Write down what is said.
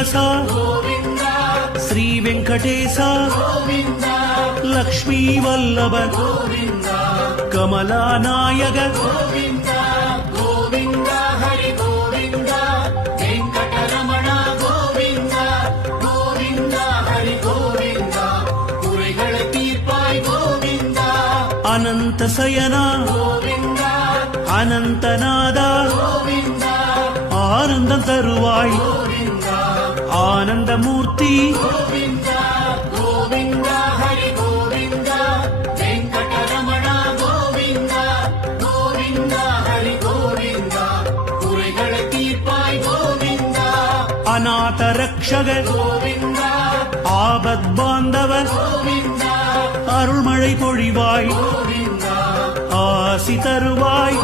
శ్రీనివాస శ్రీ వెంకటేశ లక్ష్మీ వల్లభ కమలానాయక అనంత శయన అనంతనాద ஆனந்தம் தருவாய் ஆனந்தமூர்த்தி அநாத ரக்ஷக ஆபத் பாந்தவ அருள்மழை பொழிவாய் ஆசி தருவாய்